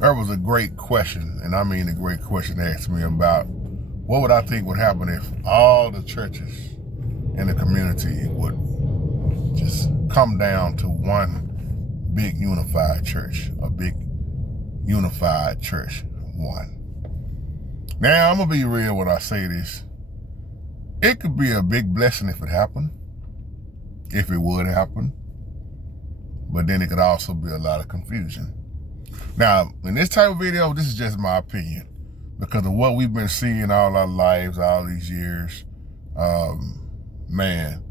That was a great question, and I mean a great question to ask me about what would I think would happen if all the churches in the community would just come down to one big unified church, a big unified church, one. Now, I'm going to be real when I say this. It could be a big blessing if it happened, if it would happen, but then it could also be a lot of confusion. Now, in this type of video, this is just my opinion because of what we've been seeing all our lives, all these years. Man,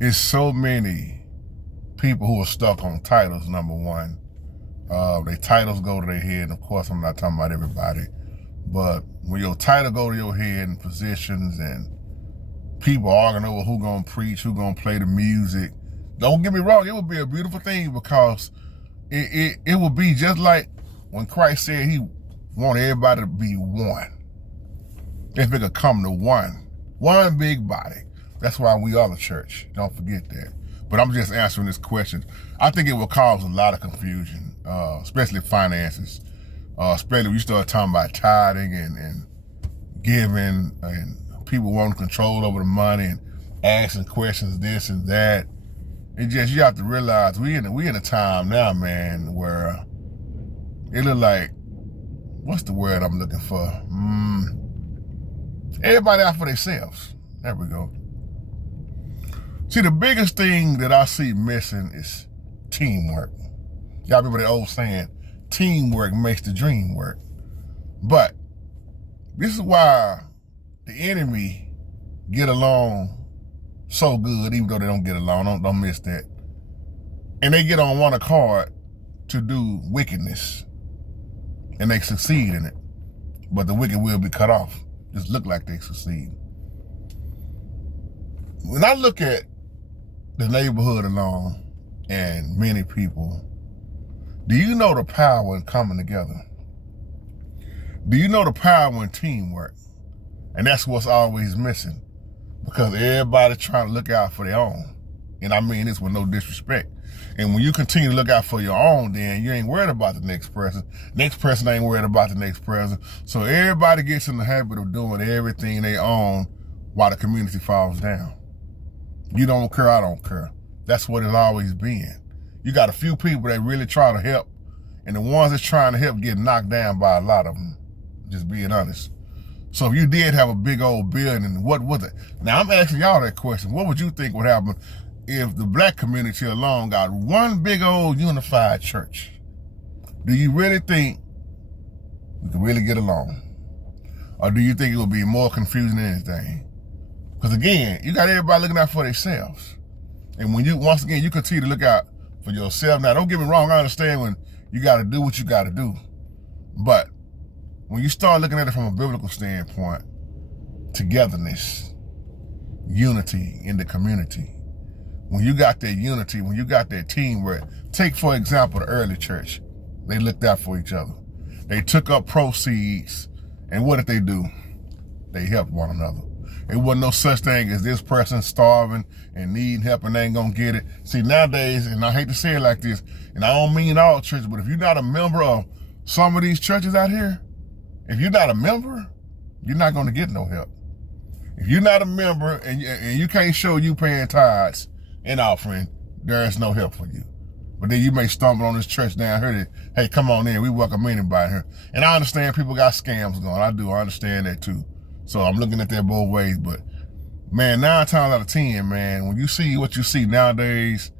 it's so many people who are stuck on titles, number one. Their titles go to their head, and of course, I'm not talking about everybody, but when your title go to your head and positions and people arguing over who gonna preach, who gonna play the music, don't get me wrong, it would be a beautiful thing because it would be just like when Christ said he wanted everybody to be one. If it could come to one big body. That's why we are the church. Don't forget that. But I'm just answering this question. I think it will cause a lot of confusion, especially finances, especially when you start talking about tithing and giving and people wanting control over the money and asking questions, this and that. It just, you have to realize we in a time now, man, where it look like, what's the word I'm looking for? Everybody out for themselves. There we go. See, the biggest thing that I see missing is teamwork. Y'all remember the old saying, teamwork makes the dream work. But this is why the enemy get along so good, even though they don't get along, don't miss that. And they get on one accord to do wickedness. And they succeed in it. But the wicked will be cut off. Just look like they succeed. When I look at the neighborhood alone and many people, do you know the power in coming together? Do you know the power in teamwork? And that's what's always missing because everybody trying to look out for their own. And I mean this with no disrespect. And when you continue to look out for your own, then you ain't worried about the next person. Next person ain't worried about the next person. So everybody gets in the habit of doing everything they own while the community falls down. You don't care, I don't care. That's what it's always been. You got a few people that really try to help, and the ones that's trying to help get knocked down by a lot of them, just being honest. So if you did have a big old building, what was it? Now I'm asking y'all that question. What would you think would happen if the black community alone got one big old unified church? Do you really think we could really get along? Or do you think it would be more confusing than anything? Because again, you got everybody looking out for themselves. And when you, once again, you continue to look out for yourself. Now, don't get me wrong, I understand when you got to do what you got to do. But when you start looking at it from a biblical standpoint, togetherness, unity in the community, when you got that unity, when you got that teamwork, take, for example, the early church. They looked out for each other. They took up proceeds, and what did they do? They helped one another. It wasn't no such thing as this person starving and needing help and they ain't gonna get it. See, nowadays, and I hate to say it like this, and I don't mean all churches, but if you're not a member of some of these churches out here, if you're not a member, you're not gonna get no help. If you're not a member and you can't show you paying tithes and offering, there is no help for you. But then you may stumble on this church down here that, hey, come on in, we welcome anybody here. And I understand people got scams going. I understand that too. So I'm looking at that both ways, but man, 9 times out of 10, man, when you see what you see nowadays,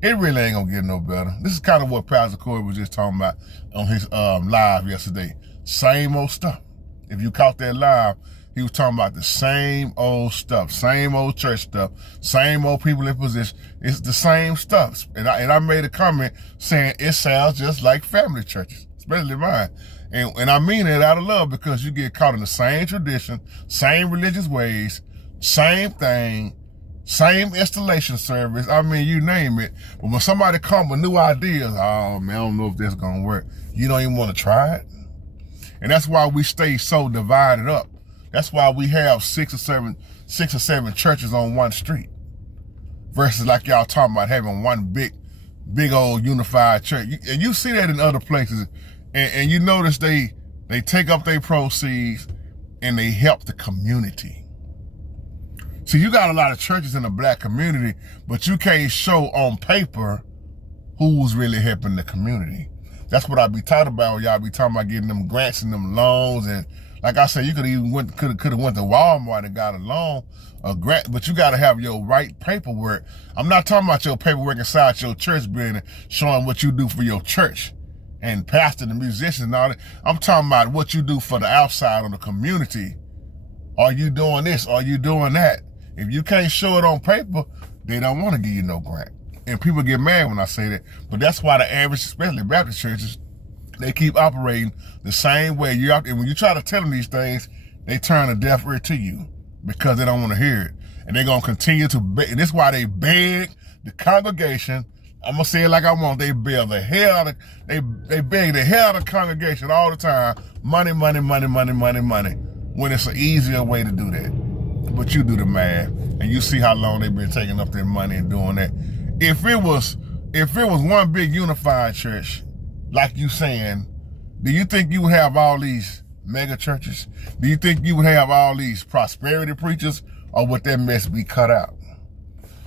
it really ain't gonna get no better. This is kind of what Pastor Corey was just talking about on his live yesterday. Same old stuff. If you caught that live, he was talking about the same old stuff, same old church stuff, same old people in position. It's the same stuff. And I made a comment saying it sounds just like family churches, especially mine. And I mean it out of love because you get caught in the same tradition, same religious ways, same thing, same installation service. I mean, you name it. But when somebody comes with new ideas, oh man, I don't know if this is gonna work. You don't even want to try it. And that's why we stay so divided up. That's why we have 6 or 7 churches on one street. Versus like y'all talking about having one big old unified church. And you see that in other places And you notice they take up their proceeds and they help the community. So you got a lot of churches in the black community, but you can't show on paper who's really helping the community. That's what I be talking about when y'all be talking about getting them grants and them loans. And like I said, you could have went to Walmart and got a loan, a grant, but you got to have your right paperwork. I'm not talking about your paperwork inside your church building, showing what you do for your church and pastor and musicians and all that. I'm talking about what you do for the outside of the community. Are you doing this? Are you doing that? If you can't show it on paper, they don't want to give you no grant. And people get mad when I say that. But that's why the average, especially Baptist churches, they keep operating the same way. And when you try to tell them these things, they turn a deaf ear to you because they don't want to hear it. And they're going to continue to beg. And this is why they beg the congregation. I'm going to say it like I want. They beg the hell out of, they beg the hell out of the congregation all the time. Money, money, money, money, money, money. When it's an easier way to do that. But you do the math, and you see how long they've been taking up their money and doing that. If it was one big unified church, like you saying, do you think you would have all these mega churches? Do you think you would have all these prosperity preachers, or would that mess be cut out?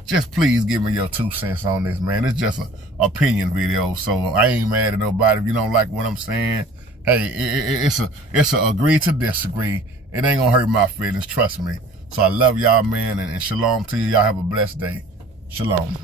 Just please give me your 2 cents on this, man. It's just an opinion video, so I ain't mad at nobody. If you don't like what I'm saying, hey, it's a agree to disagree. It ain't gonna hurt my feelings, trust me. So I love y'all, man, and shalom to you. Y'all have a blessed day. Shalom.